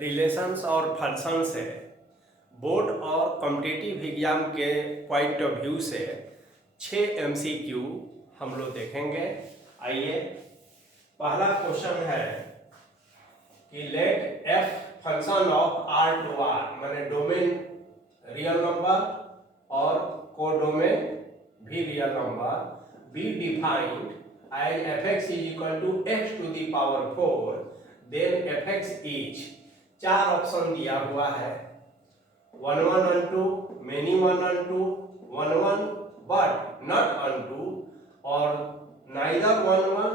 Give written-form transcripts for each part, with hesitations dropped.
Relations और function से board और कॉम्पिटिटिव एग्जाम के पॉइंट ऑफ व्यू से 6 MCQ हम लोग देखेंगे। आइए, पहला क्वेश्चन है कि let f function of R to R माने डोमेन रियल नंबर और कोडोमेन भी real number be defined as fx is equal to x to the power 4 then fx is 4 option दिया हुआ है 1 1 1 2 many 1 1 2 1 1 but not unto और neither 1 1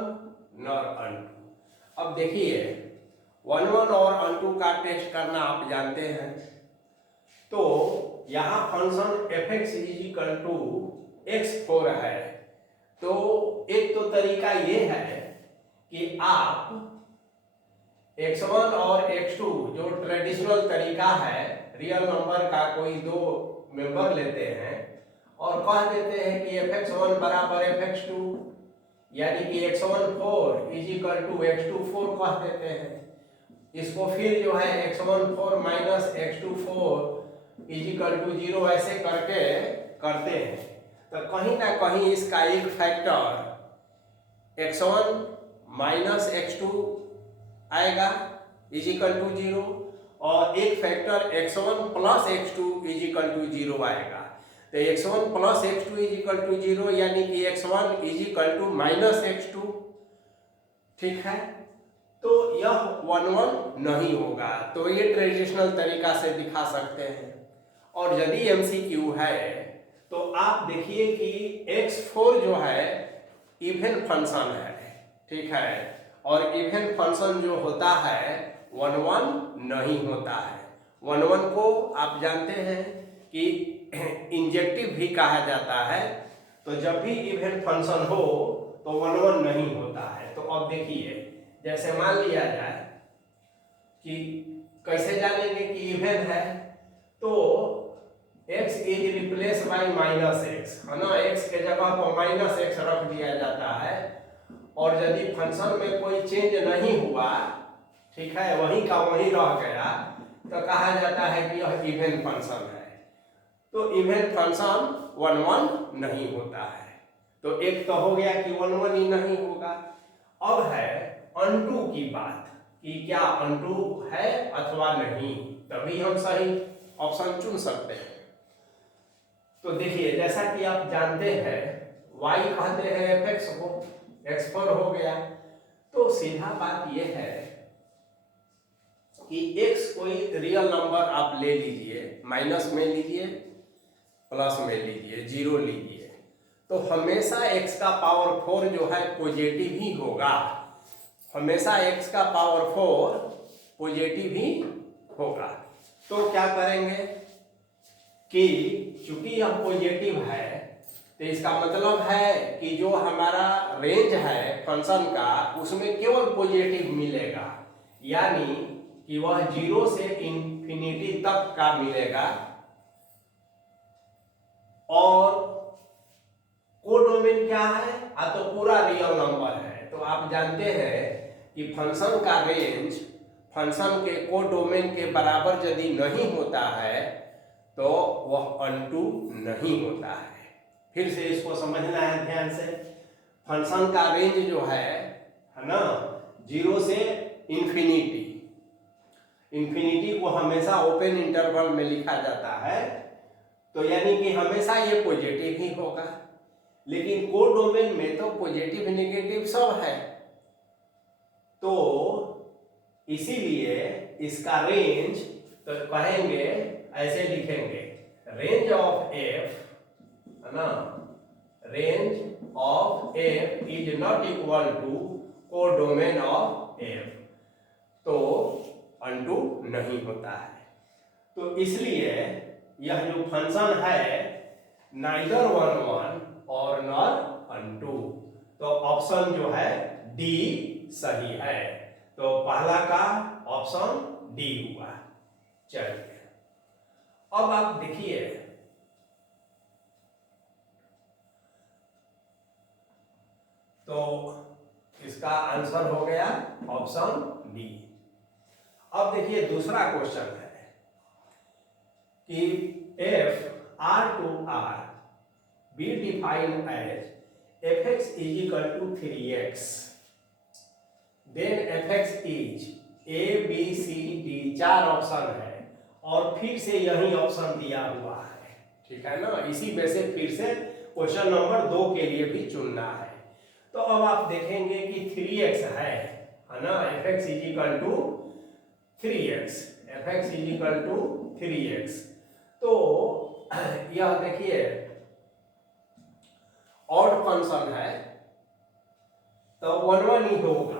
nor unto। अब देखिए 1 1 और unto का टेस्ट करना आप जानते हैं, तो यहाँ function fx is equal to x4 है। तो एक तो तरीका ये है कि आप x1 और x2 जो ट्रेडिशनल तरीका है, रियल नंबर का कोई दो मेंबर लेते हैं और कह देते हैं कि fx1 बराबर fx2, यानी कि x1 4 is equal to x2 4 कह देते हैं। इसको फिर जो है x1 4 minus x2 4 is equal to 0 ऐसे करके करते हैं। तो कहीं ना कहीं इसका एक फैक्टर x1 माइनस x2 आएगा इज इक्वल टू 0 और एक factor x1 plus x2 is equal to 0 आएगा। तो x1 plus x2 is equal to 0 यानी कि x1 is equal to minus x2। ठीक है, तो यह 1 1 नहीं होगा। तो ये ट्रेडिशनल तरीका से दिखा सकते हैं। और यदि MCQ है तो आप देखिए कि x4 जो है इवन फंक्शन है, ठीक है, और इवन फंक्शन जो होता है 1 1 नहीं होता है। 1 1 को आप जानते हैं कि इंजेक्टिव भी कहा जाता है। तो जब भी इवन फंक्शन हो तो 1 1 नहीं होता है। तो अब देखिए, जैसे मान लिया जाए कि कैसे जानेंगे कि इवन है, तो x is replace by minus x, है ना, x के जगह पर माइनस एक्स रख दिया जाता है। और यदि फंक्शन में कोई चेंज नहीं हुआ, ठीक है, वही का वही रह गया, तो कहा जाता है कि यह इवन फंक्शन है। तो इवन फंक्शन 1 1 नहीं होता है। तो एक तो हो गया कि 1 1 ही नहीं होगा। अब है अनटू की बात कि क्या अनटू है अथवा नहीं, तभी हम सही ऑप्शन चुन सकते हैं। तो देखिए, जैसा कि आप जानते हैं y कहते हैं fx को, x4 हो गया। तो सीधा बात यह है कि x कोई रियल नंबर आप ले लीजिए, माइनस में लीजिए, प्लस में लीजिए, 0 लीजिए, तो हमेशा x का पावर 4 जो है पॉजिटिव ही होगा। हमेशा x का पावर 4 पॉजिटिव ही होगा। तो क्या करेंगे कि चूंकि यह पॉजिटिव है, तो इसका मतलब है कि जो हमारा रेंज है फंक्शन का उसमें केवल पॉजिटिव मिलेगा, यानी कि वह 0 से इंफिनिटी तक का मिलेगा। और कोडोमेन क्या है, तो पूरा रियल नंबर है। तो आप जानते हैं कि फंक्शन का रेंज फंक्शन के कोडोमेन के बराबर यदि नहीं होता है तो वह अनटू नहीं होता है। फिर से इसको समझना है ध्यान से। फंक्शन का रेंज जो है ना, 0 से इंफिनिटी, इंफिनिटी को हमेशा ओपन इंटरवल में लिखा जाता है, तो यानी कि हमेशा ये पॉजिटिव ही होगा। लेकिन कोडोमेन में तो पॉजिटिव नेगेटिव सब है, तो इसीलिए इसका रेंज तो कहेंगे, ऐसे लिखेंगे, रेंज ऑफ f, है ना, range of f is not equal to codomain of f, तो अनटू नहीं होता है। तो इसलिए यह जो फंक्शन है नाइदर 1 1 और नॉर अनटू, तो ऑप्शन जो है डी सही है। तो पहला का ऑप्शन डी हुआ। चलिए, अब आप देखिए, तो इसका आंसर हो गया ऑप्शन डी। अब देखिए दूसरा क्वेश्चन है कि F R to R be defined as F x is equal to 3x, then F x is A B C D, 4 option है और फिर से यही ऑप्शन दिया हुआ है, ठीक है ना। इसी में से फिर से क्वेश्चन नंबर 2 के लिए भी चुनना है। तो अब आप देखेंगे कि 3x है ना, F x is equal to 3x, F x is equal to 3x। तो यह देखिए ऑड फंक्शन है तो 1 1 ही होगा।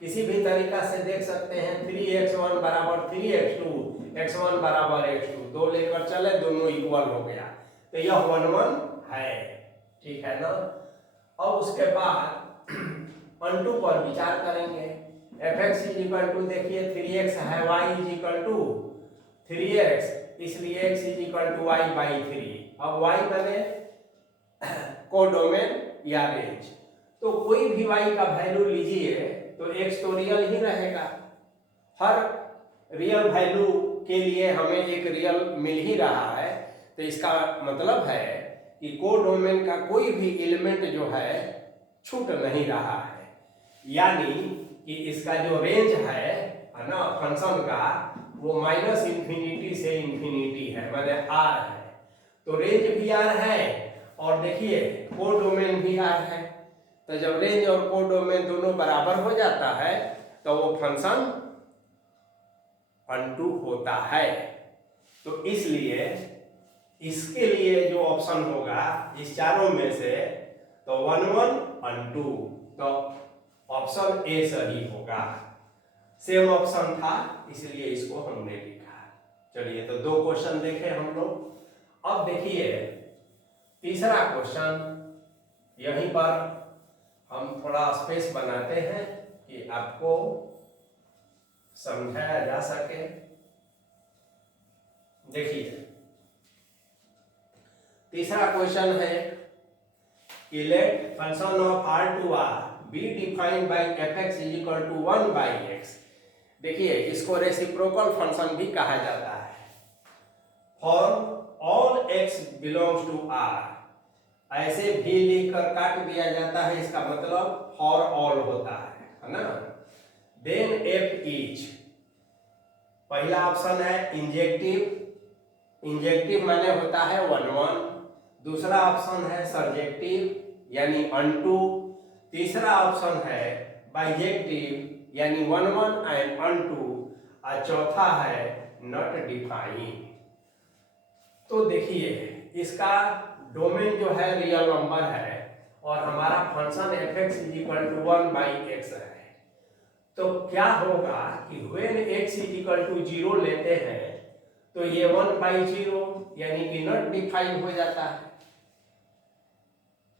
किसी भी तरीका से देख सकते हैं 3x1 बराबर 3x2, x1 बराबर x2, 2 लेकर चले दोनों इक्वल हो गया, तो यह 1 1 है, ठीक है ना। अब उसके बाद अनटू पर विचार करेंगे। F x is equal to देखिए 3x है, y is equal to 3x, इसलिए x is equal to y by 3। अब y बने कोडोमेन या रेंज, तो कोई भी y का वैल्यू लीजिए तो x तो रियल ही रहेगा। हर रियल वैल्यू के लिए हमें एक रियल मिल ही रहा है, तो इसका मतलब है कि कोडोमेन का कोई भी एलिमेंट जो है छूट नहीं रहा है, यानी कि इसका जो रेंज है ना फंक्शन का, वो -इंफिनिटी से इंफिनिटी है, माने r है। तो रेंज भी r है और देखिए कोडोमेन भी r है। तो जब रेंज और कोडोमेन दोनों बराबर हो जाता है तो वो फंक्शन अनटू होता है। तो इसलिए इसके लिए जो ऑप्शन होगा इस चारों में से, तो 1 1 अनटू, तो ऑप्शन ए सही होगा। सेम ऑप्शन था इसलिए इसको हमने लिखा। चलिए तो 2 क्वेश्चन देखे हम लोग। अब देखिए तीसरा क्वेश्चन, यहीं पर हम थोड़ा स्पेस बनाते हैं कि आपको समझाया जा सके। देखिए तीसरा क्वेश्चन है कि let function of r to r be defined by f(x) is equal to 1 by x। देखिए इसको रेसिप्रोकल फंक्शन भी कहा जाता है। For all x belongs to r, ऐसे भी लिखकर काट दिया जाता है, इसका मतलब फॉर ऑल होता है ना। देन f इज, पहला ऑप्शन है इंजेक्टिव, इंजेक्टिव माने होता है 1 1। दूसरा ऑप्शन है सर्जेक्टिव यानी अनटू। तीसरा ऑप्शन है बाइजेक्टिव यानी 1 1 एंड अनटू, और चौथा है नॉट डिफाइंड। तो देखिए इसका डोमेन जो है रियल नंबर है और हमारा function f x is equal to 1 by x है। तो क्या होगा कि when x is equal to 0 लेते हैं तो ये 1 बाई 0 यानी कि नॉट डिफाइंड हो जाता है।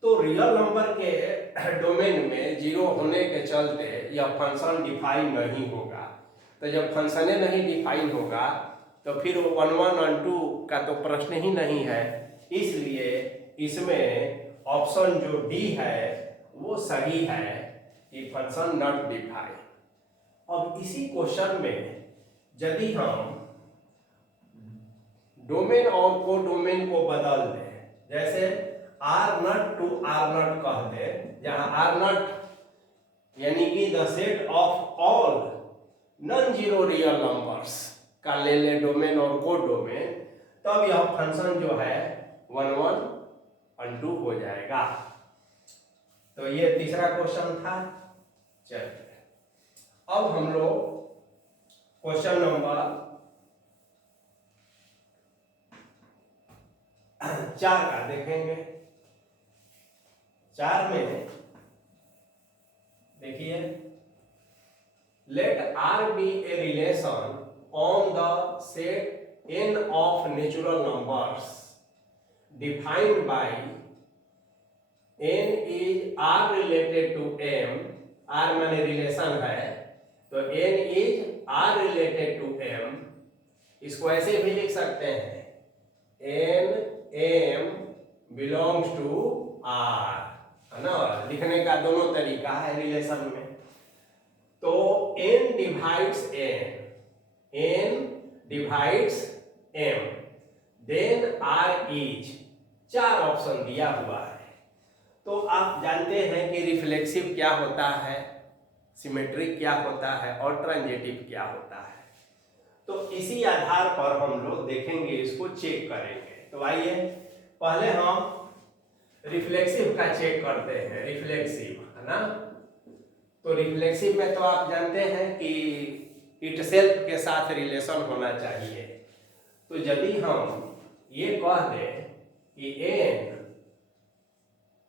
तो रियल नंबर के डोमेन में 0 होने के चलते यह फंक्शन डिफाइन नहीं होगा। तो जब फंक्शन नहीं डिफाइन होगा तो फिर 1 1 और 2 का तो प्रश्न ही नहीं है, इसलिए इसमें ऑप्शन जो डी है वो सही है कि फंक्शन नॉट डिफाइन। अब इसी क्वेश्चन में यदि हम डोमेन और को डोमेन को बदल दें, जैसे R naught to R naught कह दे, जहां आर नॉट यानी कि the set of all non zero real numbers का ले ले डोमेन और को डोमेन, तब यह फंक्शन जो है 1 1 और 2 हो जाएगा। तो ये तीसरा क्वेश्चन था। चलिए अब हम लोग क्वेश्चन नंबर 4 का देखेंगे। 4 में देखिए late R be a relation on the set n of natural numbers defined by n is R related to m, R माने रिलेशन है तो n is R related to m। इसको ऐसे भी लिख सकते हैं n m belongs to R, है ना। लिखने का दोनों तरीका है रिलेशन में। तो n divides n, n divides m, then r is, 4 option दिया हुआ है। तो आप जानते हैं कि रिफ्लेक्सिव क्या होता है, सिमेट्रिक क्या होता है और ट्रांजिटिव क्या होता है। तो इसी आधार पर हम लोग देखेंगे, इसको चेक करेंगे। तो आइए पहले हम रिफ्लेक्सिव का चेक करते हैं। रिफ्लेक्सिव है ना, तो रिफ्लेक्सिव में तो आप जानते हैं कि इट सेल्फ के साथ रिलेशन होना चाहिए। तो यदि हम ये कह दें कि n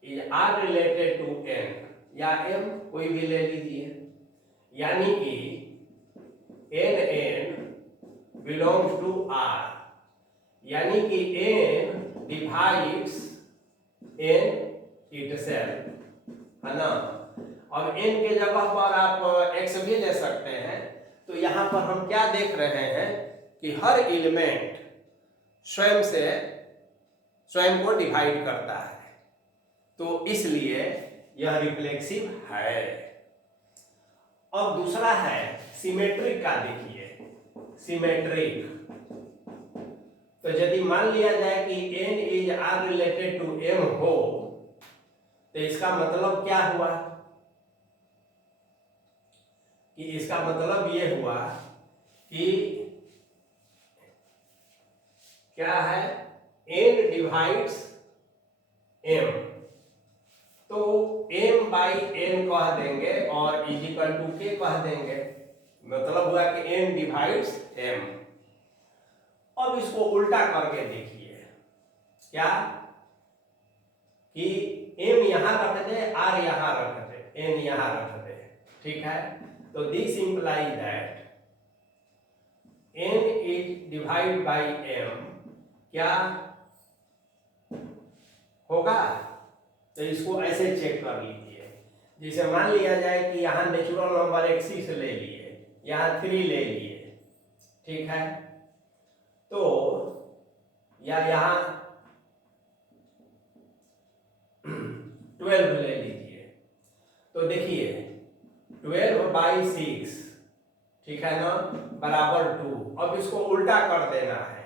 is R related to n या m, कोई भी ले लीजिए, यानी कि n बिलोंग्स टू r, यानी कि n डिवाइड्स n इटसेल्फ, है ना। और n के जगह पर आप x भी ले सकते हैं। तो यहाँ पर हम क्या देख रहे हैं कि हर एलिमेंट स्वयं को डिवाइड करता है, तो इसलिए यह रिफ्लेक्सिव है। अब दूसरा है सिमेट्रिक का। देखिए सिमेट्रिक, तो यदि मान लिया जाए कि n is r related to m हो, तो इसका मतलब क्या हुआ कि इसका मतलब ये हुआ कि क्या है, n डिवाइड्स m, तो m बाई n कह देंगे और इजिकल टू k कह देंगे, मतलब हुआ कि n डिवाइड्स m। अब इसको उल्टा करके देखिए, क्या कि m यहां रख दे, r यहां रख दे, n यहां रख दे, ठीक है। तो this imply that n is divide by m, क्या होगा। तो इसको ऐसे चेक कर लीजिए, जैसे मान लिया जाए कि यहाँ नेचुरल नंबर एक 6 ले लिए, यहाँ 3 ले लिए, ठीक है। तो या यहाँ 12 ले लीजिए, तो देखिए 12 बाई 6, ठीक है ना, बराबर 2। अब इसको उल्टा कर देना है,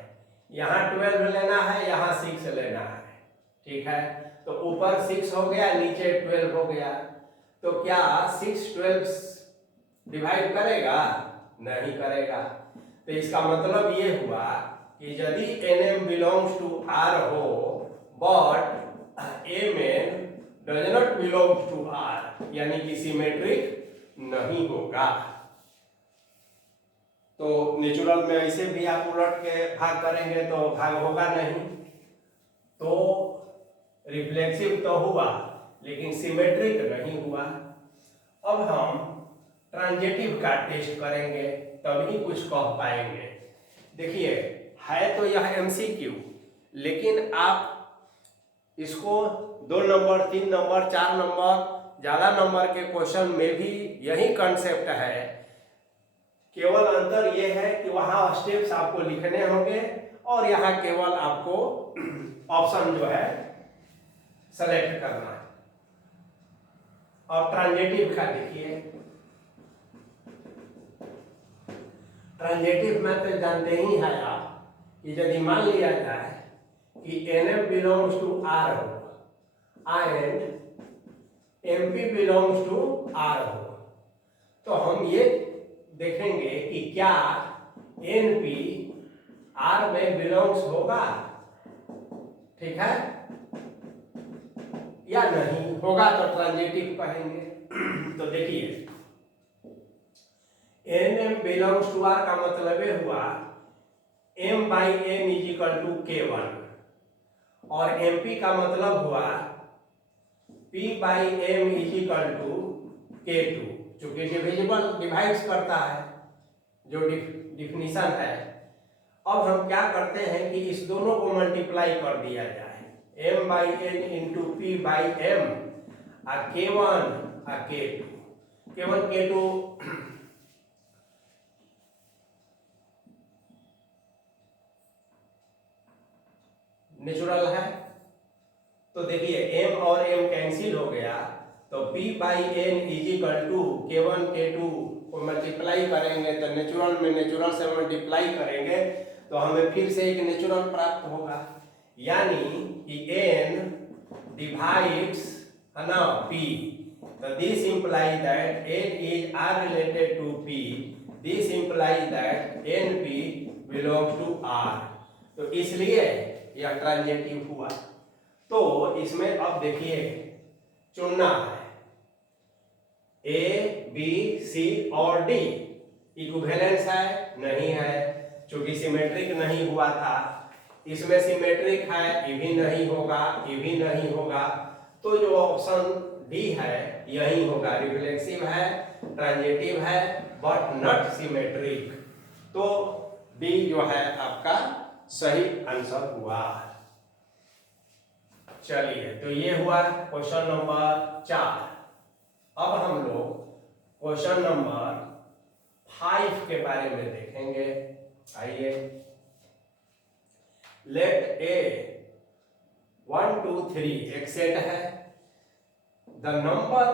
यहाँ 12 लेना है, यहाँ 6 लेना है, ठीक है। तो ऊपर 6 हो गया, नीचे 12 हो गया, तो क्या 6 12 डिवाइड करेगा? नहीं करेगा। तो इसका मतलब ये हुआ कि यदि nm बिलोंग्स टू r हो but mn does not belongs to r, यानी कि सिमेट्रिक नहीं होगा। तो नेचुरल में ऐसे भी आप उलट के भाग करेंगे तो भाग होगा नहीं। तो रिफ्लेक्सिव तो हुआ लेकिन सिमेट्रिक नहीं हुआ। अब हम ट्रांजिटिव का टेस्ट करेंगे, तभी कुछ कह पाएंगे। देखिए है तो यह MCQ, लेकिन आप इसको 2 नंबर 3 नंबर 4 नंबर ज़्यादा नंबर के क्वेश्चन में भी यही कंसेप्ट है। केवल अंतर यह है कि वहाँ स्टेप्स आपको लिखने होंगे और यहाँ केवल आपको ऑप्शन जो है सेलेक्ट करना है। और ट्रांजिटिव का देखिए, ट्रांजिटिव में तो जानते ही हैं आप कि यदि मान लिया जाए कि NM बिलोंग्स टू R हो and MP belongs to R हो, तो हम ये देखेंगे कि क्या NP R में बिलोंग्स होगा, ठीक है, या नहीं होगा, तो ट्रांजिटिव कहेंगे। तो देखिए NM बिलोंग्स टू R का मतलब ये हुआ M by N is equal to K1, और MP का मतलब हुआ P by M is equal to K2, चूंकि डिविजिबल डिवाइड्स करता है, जो डिफिनीशन है। अब हम क्या करते हैं कि इस दोनों को मल्टीप्लाई कर दिया जाए, M by N into P by M और K1 और K2, केवल K2 नेचुरल है। तो देखिए M और M कैंसिल हो गया, तो तो P by N is equal to K1 K2 को मल्टीप्लाई करेंगे तो नेचुरल में नेचुरल से मल्टीप्लाई करेंगे तो हमें फिर से एक नेचुरल प्राप्त होगा, यानी कि n डिवाइड्स है ना P। तो this imply that n is R related to P, this imply that NP belong to R। तो इसलिए यह ट्रांजिटिव हुआ। तो इसमें अब देखिए चुनना है A, B, C और D। इक्विवेलेंस है? नहीं है, चूंकि सिमेट्रिक नहीं हुआ था। इसमें सिमेट्रिक है, ये भी नहीं होगा, ये भी नहीं होगा। तो जो ऑप्शन डी है यही होगा, रिफ्लेक्सिव है, ट्रांजिटिव है बट नॉट सिमेट्रिक। तो डी जो है आपका सही आंसर हुआ। चलिए, तो ये हुआ क्वेश्चन नंबर 4। अब हम लोग क्वेश्चन नंबर 5 के बारे में देखेंगे। आइए, लेट ए 1 2 3 एक सेट है। The number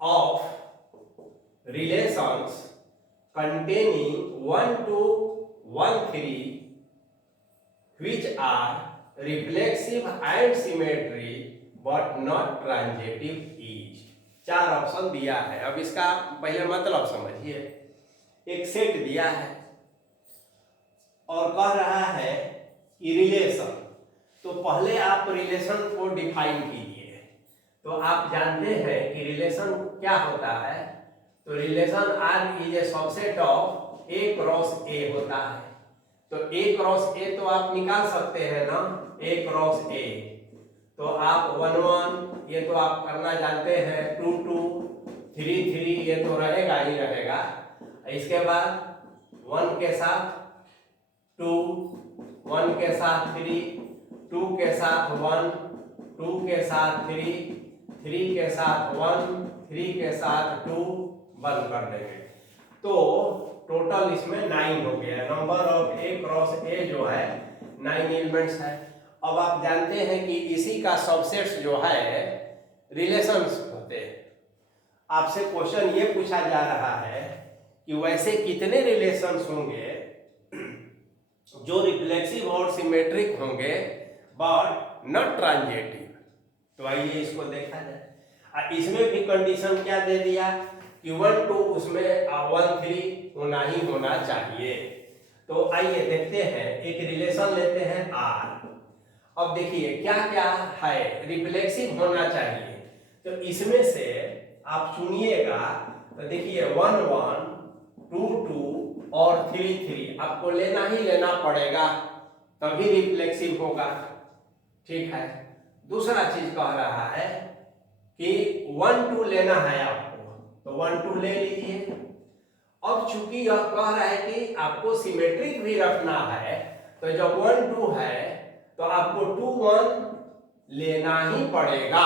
of relations containing 1 to 1 3 which are reflexive and symmetry but not transitive is। 4 option दिया है। अब इसका पहले मतलब समझिए। एक सेट दिया है और कह रहा है कि रिलेशन, तो पहले आप रिलेशन को डिफाइन कीजिए। तो आप जानते हैं कि रिलेशन क्या होता है। तो relation R is a subset of A cross A होता है। तो ए क्रॉस ए तो आप निकाल सकते हैं ना, ए क्रॉस ए। तो आप 1 1 ये तो आप करना जानते हैं, 2 2 3 3 ये तो रहेगा ही रहेगा। इसके बाद 1 के साथ 2, 1 के साथ 3, 2 के साथ 1, 2 के साथ 3, 3 के साथ 1, 3 के साथ 2 बंद कर देंगे। तो टोटल इसमें 9 हो गया। नंबर ऑफ ए क्रॉस ए जो है 9 एलिमेंट्स है। अब आप जानते हैं कि इसी का सबसेट्स जो है रिलेशंस होते हैं। आपसे क्वेश्चन ये पूछा जा रहा है कि वैसे कितने रिलेशंस होंगे जो रिफ्लेक्सिव और सिमेट्रिक होंगे बट नॉट ट्रांजिटिव। तो आइए इसको देखा जाए। इसमें भी कंडीशन क्या दे दिया कि 1 2 उसमें 1 3 होना ही होना चाहिए। तो आइए देखते हैं, एक रिलेशन लेते हैं R। अब देखिए क्या क्या है, रिफ्लेक्सिव होना चाहिए। तो इसमें से आप चुनिएगा। तो देखिए 1 1 2 2 और 3 3 आपको लेना ही लेना पड़ेगा, तभी रिफ्लेक्सिव होगा। ठीक है। दूसरा चीज कह रहा है कि 1 2 लेना है आपको, तो 1 2 ले लीजिए। अब चूंकि यह कह रहा है कि आपको सिमेट्रिक भी रखना है, तो जब 1 2 है तो आपको 2 1 लेना ही पड़ेगा।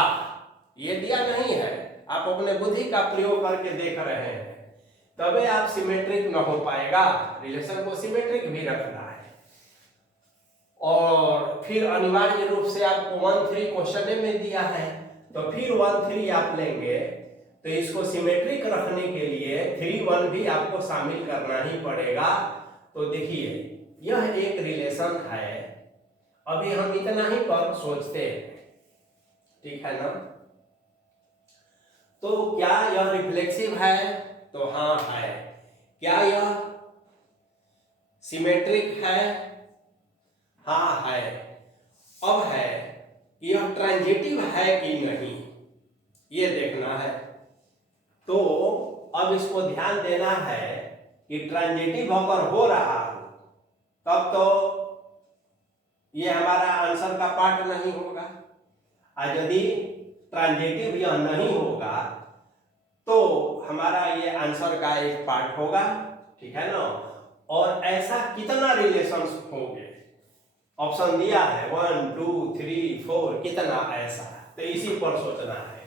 ये दिया नहीं है, आप अपने बुद्धि का प्रयोग करके देख रहे हैं, तबे आप सिमेट्रिक न हो पाएगा। रिलेशन को सिमेट्रिक भी रखना है। और फिर अनिवार्य रूप से आपको 1 3 क्वेश्चन में दिया है, तो फिर 1 3 आप लेंगे। तो इसको सिमेट्रिक रखने के लिए 3 1 भी आपको शामिल करना ही पड़ेगा। तो देखिए यह एक रिलेशन है। अभी हम इतना ही पर सोचते हैं, ठीक है ना। तो क्या यह रिफ्लेक्सिव है? तो हाँ है। क्या यह सिमेट्रिक है? हाँ है। अब है यह ट्रांजिटिव है कि नहीं, ये देखना है। तो अब इसको ध्यान देना है कि ट्रांजिटिव अगर हो रहा हो तब तो ये हमारा आंसर का पार्ट नहीं होगा, और यदि ट्रांजिटिव यह नहीं होगा तो हमारा ये आंसर का एक पार्ट होगा। ठीक है ना। और ऐसा कितना रिलेशंस होंगे, ऑप्शन दिया है 1 2 3 4, कितना ऐसा, तो इसी पर सोचना है।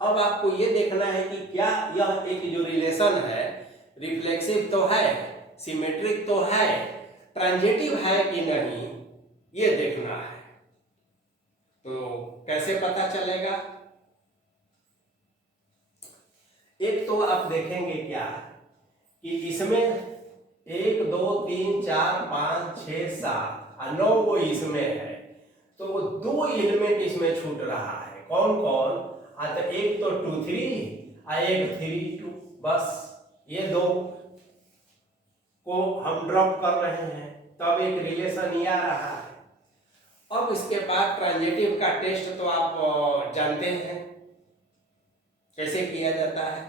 अब आपको ये देखना है कि क्या यह एक जो रिलेशन है रिफ्लेक्सिव तो है, सिमेट्रिक तो है, ट्रांजिटिव है कि नहीं, ये देखना है। तो कैसे पता चलेगा? एक तो आप देखेंगे क्या कि इसमें 1 2 3 4 5 6 7 और 9 वो इसमें है, तो वो 2 एलिमेंट इसमें छूट रहा है। कौन कौन? तो एक तो 2 3 और एक 3 2, बस ये 2 को हम ड्रॉप कर रहे हैं, तब एक रिलेशन ये आ रहा है। अब इसके बाद ट्रांजिटिव का टेस्ट तो आप जानते हैं कैसे किया जाता है।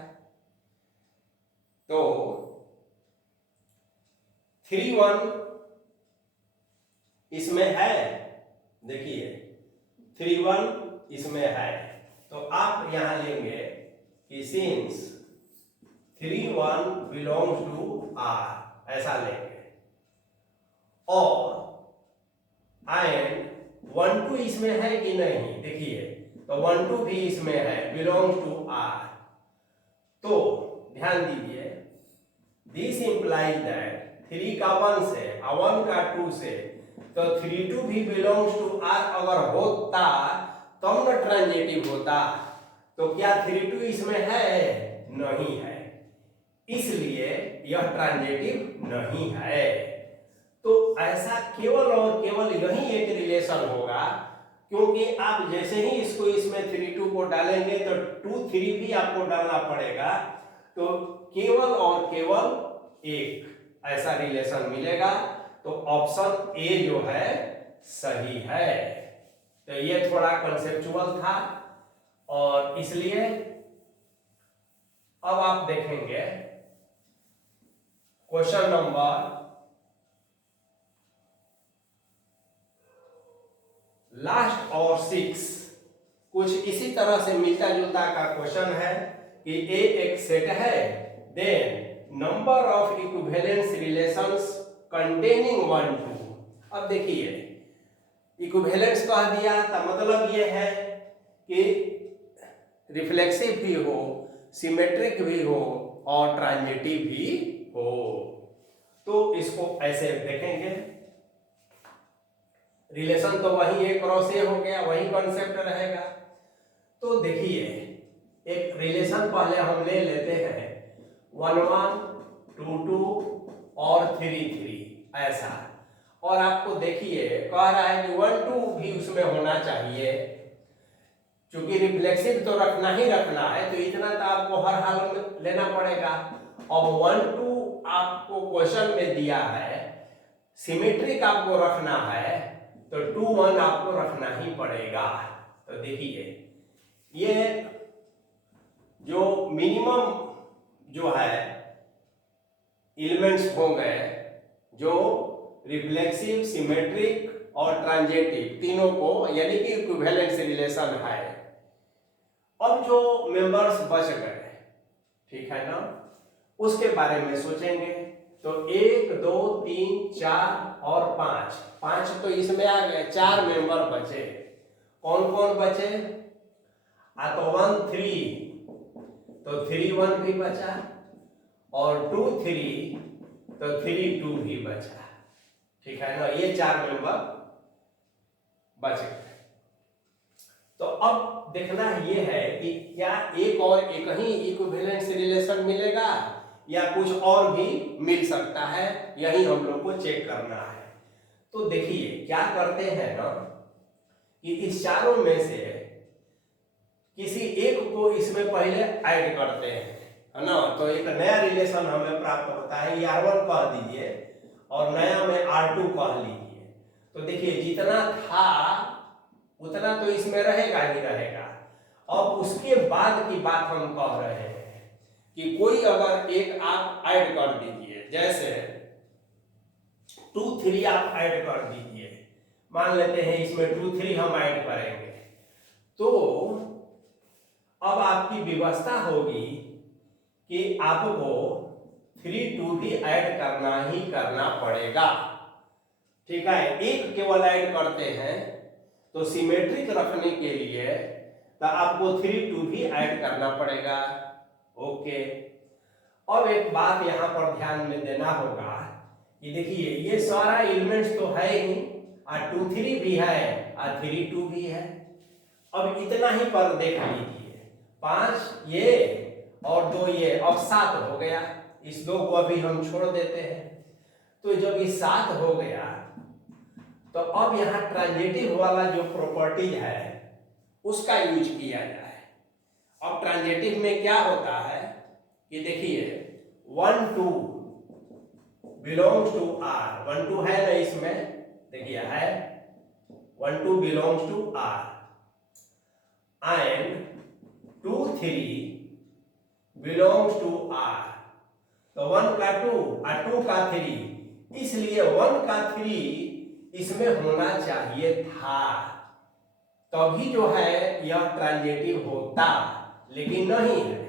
तो 3 1 इसमें है, देखिए 3 1 इसमें है, तो आप यहां लेंगे कि सिंस 3 1 बिलोंग्स टू R, ऐसा लेंगे। और एंड 1 2 इसमें है कि नहीं, देखिए तो 1 2 भी इसमें है, बिलोंग्स टू R। तो ध्यान दीजिए, दिस इंप्लाइज दैट 3 का 1 से और 1 का 2 से, तो 3 2 भी बिलोंग्स टू R अगर होता तब न ट्रांजिटिव होता। तो क्या 3 2 इसमें है? नहीं है, इसलिए यह ट्रांजिटिव नहीं है। तो ऐसा केवल और केवल यही एक रिलेशन होगा, क्योंकि आप जैसे ही इसको इसमें 3 2 को डालेंगे तो 2 3 भी आपको डालना पड़ेगा, तो केवल और केवल एक ऐसा रिलेशन मिलेगा। तो ऑप्शन ए जो है सही है। तो ये थोड़ा कंसेप्चुअल था, और इसलिए अब आप देखेंगे क्वेश्चन नंबर लास्ट और 6, कुछ इसी तरह से मिलता जुलता का क्वेश्चन है कि ए एक सेट है, then number of equivalence relations containing 1 2। अब देखिए इक्विवेलेंस कह दिया तो मतलब ये है कि रिफ्लेक्सिव भी हो, सिमेट्रिक भी हो और ट्रांजिटिव भी हो। तो इसको ऐसे देखेंगे, रिलेशन तो वही एक क्रॉस ए हो गया, वही कॉन्सेप्ट रहेगा। तो देखिए एक रिलेशन पहले हम ले लेते हैं 1 1 2 2 और 3 3 ऐसा, और आपको देखिए कह रहा है कि 1 2 भी उसमें होना चाहिए, क्योंकि रिफ्लेक्सिव तो रखना ही रखना है, तो इतना तो आपको हर हाल में लेना पड़ेगा। अब 1 2 आपको क्वेश्चन में दिया है, सिमेट्रिक आपको रखना है, तो 2 1 आपको रखना ही पड़ेगा। तो देखिए ये जो मिनिमम जो है एलिमेंट्स होंगे, जो रिफ्लेक्सिव, सिमेट्रिक और ट्रांजिटिव तीनों को, यानी कि इक्विवेलेंस रिलेशन है। अब जो मेंबर्स बच गए, ठीक है ना, उसके बारे में सोचेंगे। तो 1 2 3 4 और 5 तो इसमें आ गए, 4 मेंबर बचे। कौन कौन बचे? तो 1 3, तो 3 1 भी बचा, और 2 3, तो 3 2 भी बचा, ठीक है ना, ये 4 मेंबर बच गए। तो अब देखना ये है कि क्या एक और एक ही इक्विवेलेंस रिलेशन मिलेगा या कुछ और भी मिल सकता है, यही हम लोग को चेक करना है। तो देखिए क्या करते हैं ना कि इस चारों में से किसी एक को इसमें पहले ऐड करते हैं, है ना, तो एक नया रिलेशन हमें प्राप्त होता है। R1 कह दीजिए और नया में R2 कह लीजिए। तो देखिए जितना था उतना तो इसमें रहेगा ही रहेगा। अब उसके बाद की बात हम कह रहे हैं कि कोई अगर एक आप ऐड कर दीजिए, जैसे 2 3 आप ऐड कर दीजिए, मान लेते हैं इसमें 2 3 हम ऐड करेंगे, तो अब आपकी व्यवस्था होगी कि आपको 3 2 भी ऐड करना ही करना पड़ेगा, ठीक है। एक केवल ऐड करते हैं तो सिमेट्रिक रखने के लिए तो आपको 3 2 भी ऐड करना पड़ेगा, ओके। अब एक बात यहाँ पर ध्यान में देना होगा कि देखिए ये सारा एलिमेंट्स तो है ही, और 2 3 भी है और 3 2 भी है। अब इतना ही पर देख लीजिए, 5 ये और 2 ये, अब 7 हो गया। इस 2 को अभी हम छोड़ देते हैं। तो जब ये 7 हो गया तो अब यहाँ ट्रांजिटिव वाला जो प्रॉपर्टीज है उसका यूज किया जाए। अब ट्रांजिटिव में क्या होता है कि देखिए 1 2 बिलोंग्स टू आर, 1 2 है ना इसमें, देखिए है 1 2 belongs to R and 2 3 belongs to R. तो 1 का 2 और 2 का 3, इसलिए 1 का 3 इसमें होना चाहिए था, तभी जो है यह ट्रांजिटिव होता, लेकिन नहीं है।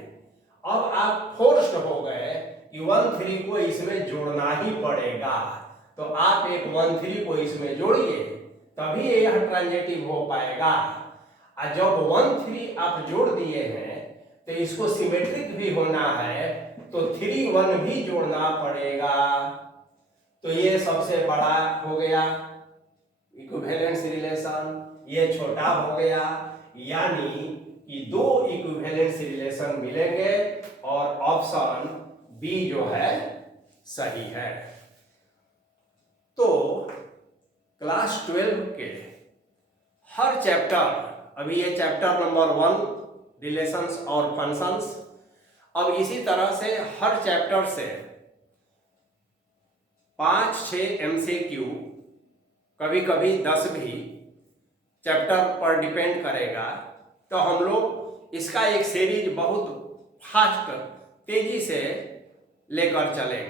अब आप फोर्स्ड हो गए कि 1 3 को इसमें जोड़ना ही पड़ेगा, तो आप एक 1 3 को इसमें जोड़िए, तभी यह ट्रांजिटिव हो पाएगा। और जब 1 3 आप जोड़ दिए हैं तो इसको सिमेट्रिक भी होना है, तो 3 1 भी जोड़ना पड़ेगा। तो ये सबसे बड़ा हो गया इक्विवेलेंस रिलेशन, ये छोटा हो गया, यानी कि 2 इक्विवेलेंस रिलेशन मिलेंगे और ऑप्शन बी जो है सही है। तो क्लास 12 के हर चैप्टर, अभी ये चैप्टर नंबर 1 रिलेशंस और फंक्शंस, अब इसी तरह से हर चैप्टर से 5-6 MCQ, कभी कभी 10 भी चैप्टर पर डिपेंड करेगा। तो हम लोग इसका एक सीरीज बहुत फास्ट तेजी से लेकर चलेंगे।